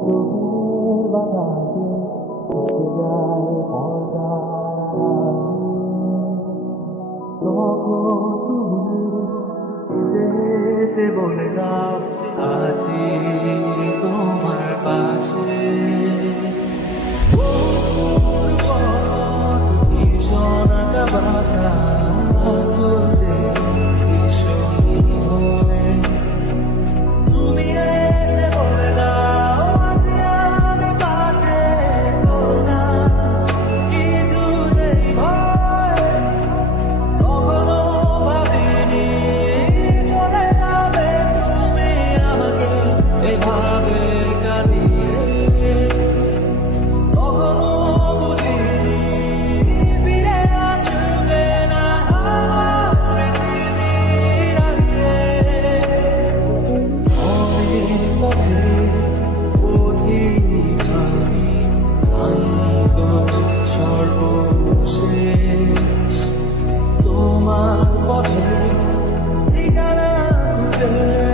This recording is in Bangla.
চোখের বাতাসে থেকে যায় পর্দার আড়ালে। তখন তুমি এসে বলে দাও আছি তোমার পাশে। ভীষণ বাসা চলতে ভীষণ ভোরে তুমি এসে বলে দাও আছি আমি পাশে। কোথাও কিছু নেই ভয়, কখনো ভাবিনি চলে যাবে তুমি আমাকে এভাবে কাঁদিয়ে। কখনো বুঝিনি ফিরে আসবে না আমার পৃথিবীর আগে। অনেক পথে পথিখানি ক্লান্ত সর্বশেষ তোমার পথে ঠিকানা খুঁজে